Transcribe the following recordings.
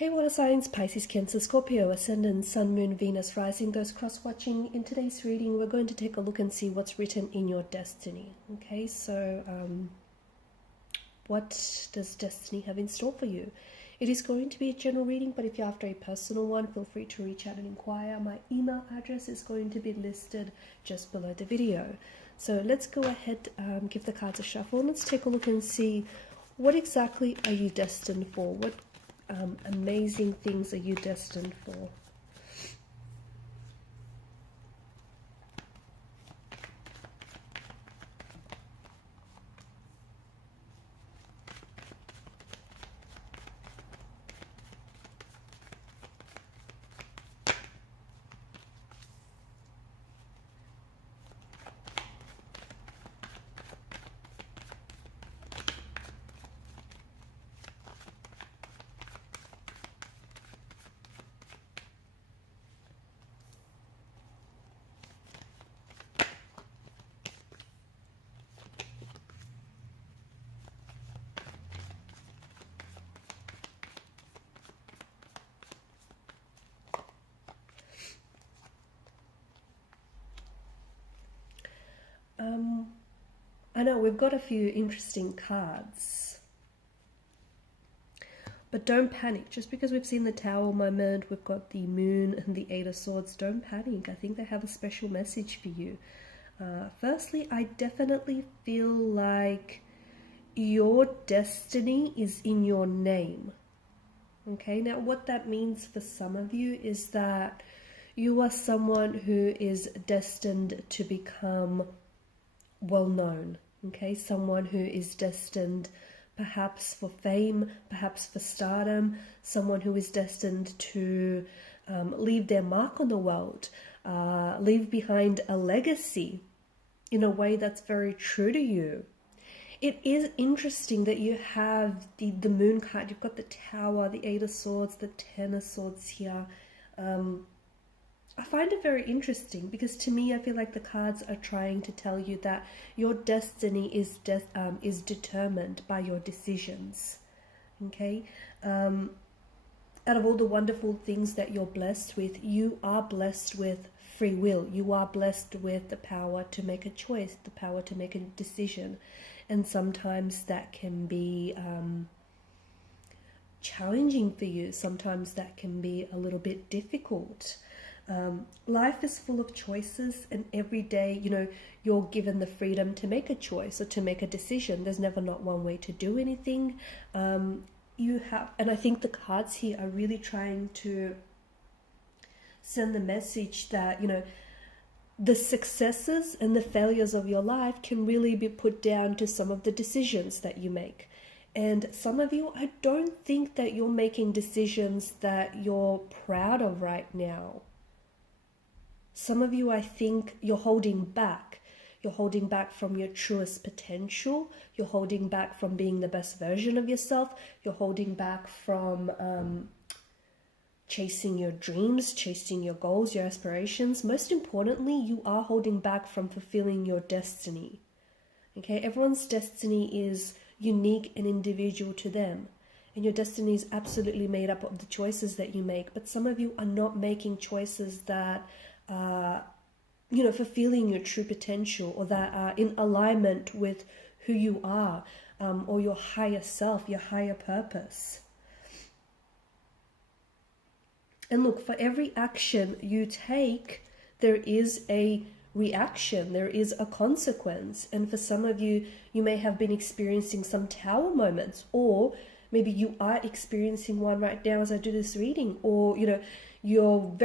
Hey water signs, Pisces, Cancer, Scorpio, Ascendant, Sun, Moon, Venus, Rising, those cross-watching. In today's reading, we're going to take a look and see what's written in your destiny. Okay, so what does destiny have in store for you? It is going to be a general reading, but if you're after a personal one, feel free to reach out and inquire. My email address is going to be listed just below the video. So let's go ahead, give the cards a shuffle, and let's take a look and see what exactly are you destined for? What amazing things are you destined for? I know we've got a few interesting cards, but don't panic. Just because we've seen the Tower moment, we've got the Moon and the Eight of Swords, don't panic. I think they have a special message for you. Firstly, I definitely feel like your destiny is in your name. Okay, now what that means for some of you is that you are someone who is destined to become well known. Okay, someone who is destined perhaps for fame, perhaps for stardom, someone who is destined to leave their mark on the world, leave behind a legacy in a way that's very true to you. It is interesting that you have the Moon card, you've got the Tower, the Eight of Swords, the Ten of Swords here. I find it very interesting because to me I feel like the cards are trying to tell you that your destiny is determined by your decisions. Okay, out of all the wonderful things that you're blessed with, you are blessed with free will. You are blessed with the power to make a choice, the power to make a decision, and sometimes that can be challenging for you. Sometimes that can be a little bit difficult. Life is full of choices, and every day, you're given the freedom to make a choice or to make a decision. There's never not one way to do anything. And I think the cards here are really trying to send the message that, the successes and the failures of your life can really be put down to some of the decisions that you make. And some of you, I don't think that you're making decisions that you're proud of right now. Some of you, I think you're holding back. You're holding back from your truest potential. You're holding back from being the best version of yourself. You're holding back from chasing your dreams, chasing your goals, your aspirations. Most importantly, you are holding back from fulfilling your destiny. Okay, everyone's destiny is unique and individual to them. And your destiny is absolutely made up of the choices that you make. But some of you are not making choices that fulfilling your true potential, or that are in alignment with who you are, or your higher self, your higher purpose. And look, for every action you take, there is a reaction, there is a consequence. And for some of you, you may have been experiencing some Tower moments, or maybe you are experiencing one right now as I do this reading, or you're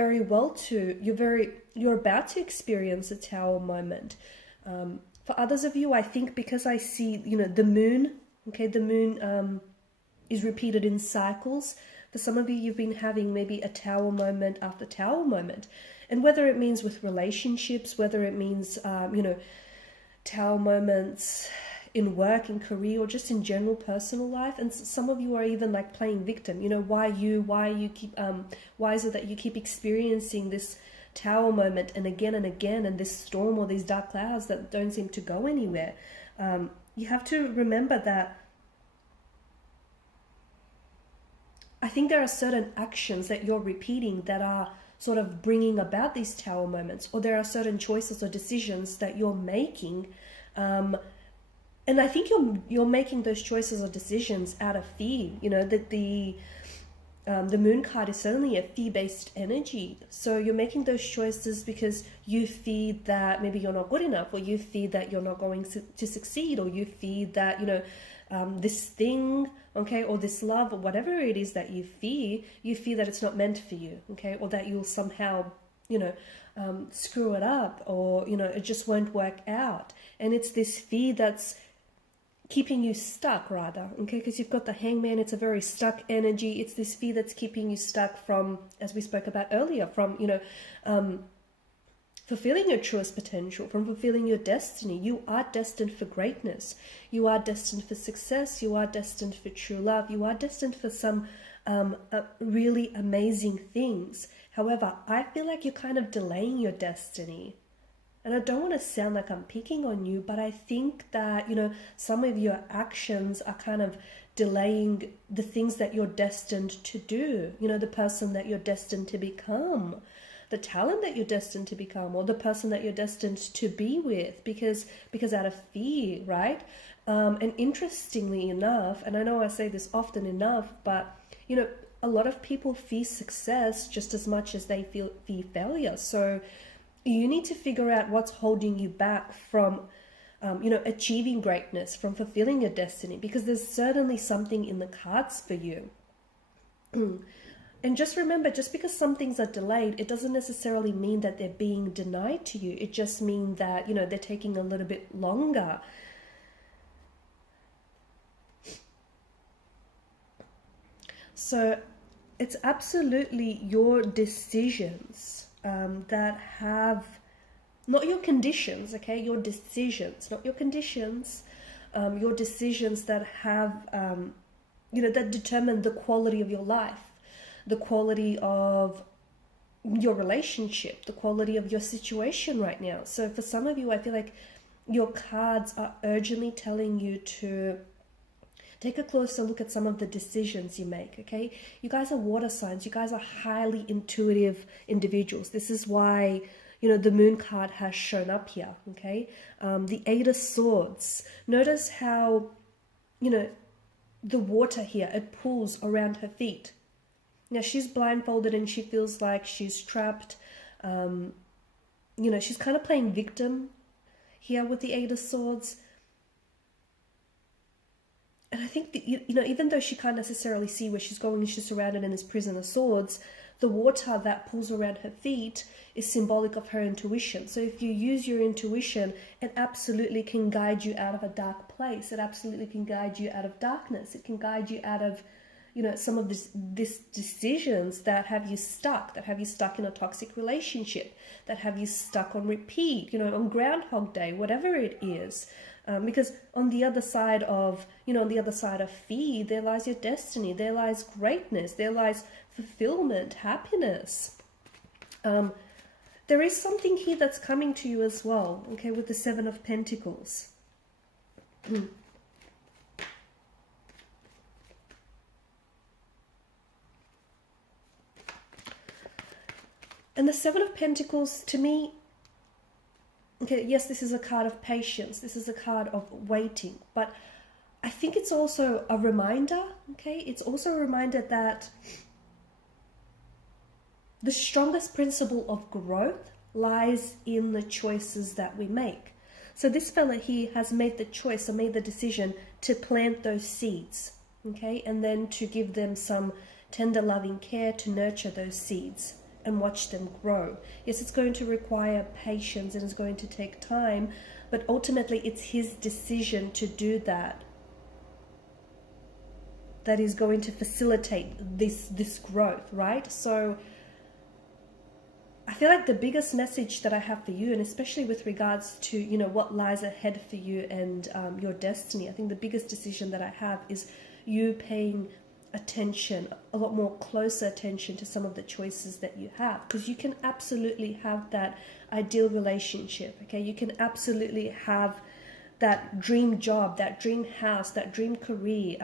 about to experience a Tower moment. For others of you, I think because I see, the Moon, okay, the Moon is repeated in cycles. For some of you, you've been having maybe a Tower moment after Tower moment. And whether it means with relationships, whether it means, Tower moments in work, in career, or just in general personal life. And some of you are even like playing victim. Why is it that you keep experiencing this Tower moment and again, and this storm or these dark clouds that don't seem to go anywhere? You have to remember that I think there are certain actions that you're repeating that are sort of bringing about these tower moments, or there are certain choices or decisions that you're making, and I think you're making those choices or decisions out of fear. You know that the moon card is certainly a fear-based energy, so you're making those choices because you fear that maybe you're not good enough, or you fear that you're not going to succeed, or you fear that this thing, okay, or this love, or whatever it is that you fear that it's not meant for you, okay, or that you'll somehow, screw it up, or, it just won't work out. And it's this fear that's keeping you stuck, rather, okay, because you've got the Hangman. It's a very stuck energy. It's this fear that's keeping you stuck from, as we spoke about earlier, from, fulfilling your truest potential, from fulfilling your destiny. You are destined for greatness. You are destined for success. You are destined for true love. You are destined for some really amazing things. However, I feel like you're kind of delaying your destiny. And I don't want to sound like I'm picking on you, but I think that, some of your actions are kind of delaying the things that you're destined to do, the person that you're destined to become, the talent that you're destined to become, or the person that you're destined to be with, because out of fear, right? And interestingly enough, and I know I say this often enough, but, a lot of people fear success just as much as they fear failure. So you need to figure out what's holding you back from, achieving greatness, from fulfilling your destiny, because there's certainly something in the cards for you. And just remember, just because some things are delayed, it doesn't necessarily mean that they're being denied to you. It just means that, they're taking a little bit longer. So it's absolutely your decisions that have, not your conditions, okay? Your decisions, not your conditions, your decisions that have, that determine the quality of your life, the quality of your relationship, the quality of your situation right now. So for some of you, I feel like your cards are urgently telling you to take a closer look at some of the decisions you make, okay? You guys are water signs. You guys are highly intuitive individuals. This is why, the moon card has shown up here, okay? The Eight of Swords. Notice how, the water here, it pulls around her feet. Now, she's blindfolded and she feels like she's trapped. She's kind of playing victim here with the Eight of Swords. And I think that, even though she can't necessarily see where she's going and she's surrounded in this prison of swords, the water that pulls around her feet is symbolic of her intuition. So if you use your intuition, it absolutely can guide you out of a dark place. It absolutely can guide you out of darkness. It can guide you out of, some of these decisions that have you stuck in a toxic relationship, that have you stuck on repeat, on Groundhog Day, whatever it is. Because on the other side of, fear, there lies your destiny, there lies greatness, there lies fulfillment, happiness. There is something here that's coming to you as well, okay, with the Seven of Pentacles. And the Seven of Pentacles, to me, okay, yes, this is a card of patience. This is a card of waiting. But I think it's also a reminder, okay? It's also a reminder that the strongest principle of growth lies in the choices that we make. So this fella here has made the choice or made the decision to plant those seeds, okay? And then to give them some tender, loving care to nurture those seeds and watch them grow. Yes, it's going to require patience and it's going to take time, but ultimately it's his decision to do that that is going to facilitate this growth, right? So I feel like the biggest message that I have for you, and especially with regards to, what lies ahead for you and your destiny, I think the biggest decision that I have is you paying attention, a lot more closer attention to some of the choices that you have, because you can absolutely have that ideal relationship, okay? You can absolutely have that dream job, that dream house, that dream career,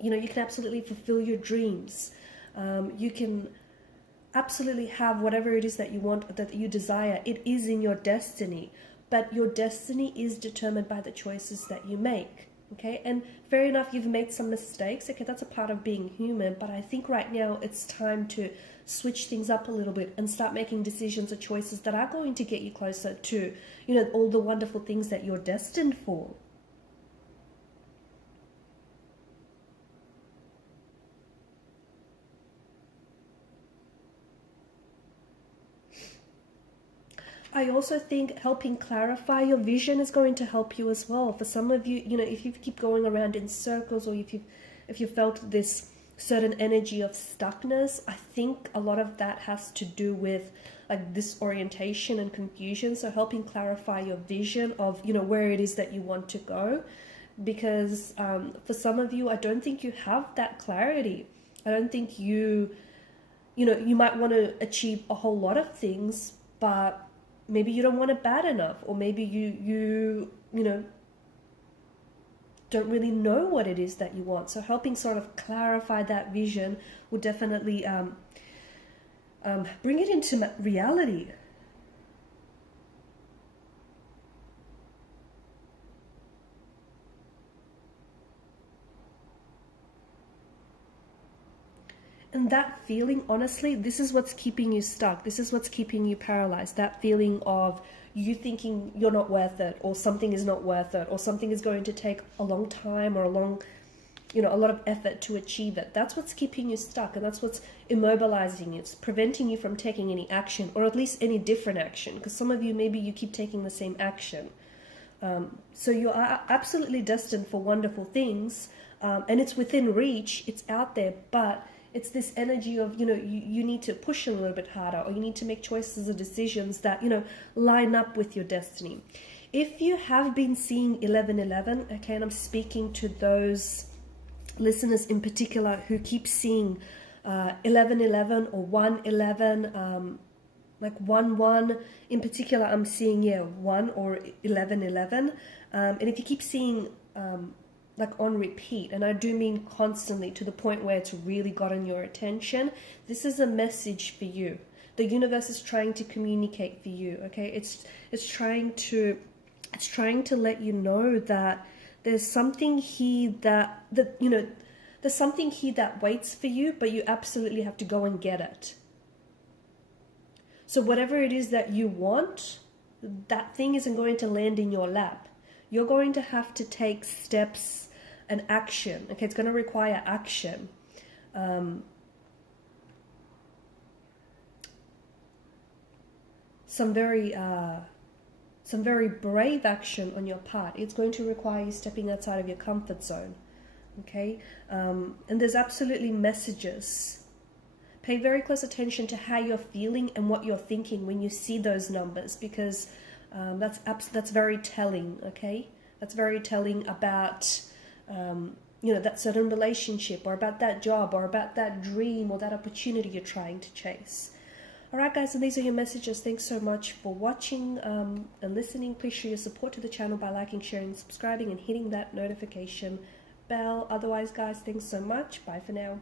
You know, you can absolutely fulfill your dreams. You can absolutely have whatever it is that you want, that you desire. It is in your destiny, but your destiny is determined by the choices that you make. Okay, and fair enough, you've made some mistakes. Okay, that's a part of being human, but I think right now it's time to switch things up a little bit and start making decisions or choices that are going to get you closer to, you know, all the wonderful things that you're destined for. I also think helping clarify your vision is going to help you as well. For some of you, you know, if you keep going around in circles, or if you felt this certain energy of stuckness, I think a lot of that has to do with like disorientation and confusion. So helping clarify your vision of, you know, where it is that you want to go. Because for some of you, I don't think you have that clarity. I don't think you know, you might want to achieve a whole lot of things, but maybe you don't want it bad enough, or maybe you know, don't really know what it is that you want. So helping sort of clarify that vision will definitely bring it into reality. And that feeling, honestly, this is what's keeping you stuck. This is what's keeping you paralyzed. That feeling of you thinking you're not worth it, or something is not worth it, or something is going to take a long time, or a long, you know, a lot of effort to achieve it. That's what's keeping you stuck, and that's what's immobilizing you. It's preventing you from taking any action, or at least any different action. Because some of you, maybe you keep taking the same action. So you are absolutely destined for wonderful things, and it's within reach. It's out there, but it's this energy of, you know, you need to push a little bit harder, or you need to make choices or decisions that, you know, line up with your destiny. If you have been seeing 1111, okay, and I'm speaking to those listeners in particular who keep seeing 1111 or 111, like 1 in particular, I'm seeing 1 or 1111, and if you keep seeing like on repeat, and I do mean constantly, to the point where it's really gotten your attention, this is a message for you. The universe is trying to communicate for you. Okay, it's trying to let you know that there's something here that you know, there's something here that waits for you, but you absolutely have to go and get it. So whatever it is that you want, that thing isn't going to land in your lap. You're going to have to take steps and action. Okay, it's going to require action. Some very brave action on your part. It's going to require you stepping outside of your comfort zone. Okay, and there's absolutely messages. Pay very close attention to how you're feeling and what you're thinking when you see those numbers, because that's very telling. Okay, that's very telling about you know, that certain relationship, or about that job, or about that dream, or that opportunity you're trying to chase. All right, guys, and these are your messages. Thanks so much for watching and listening. Please show your support to the channel by liking, sharing, subscribing, and hitting that notification bell. Otherwise, guys, thanks so much. Bye for now.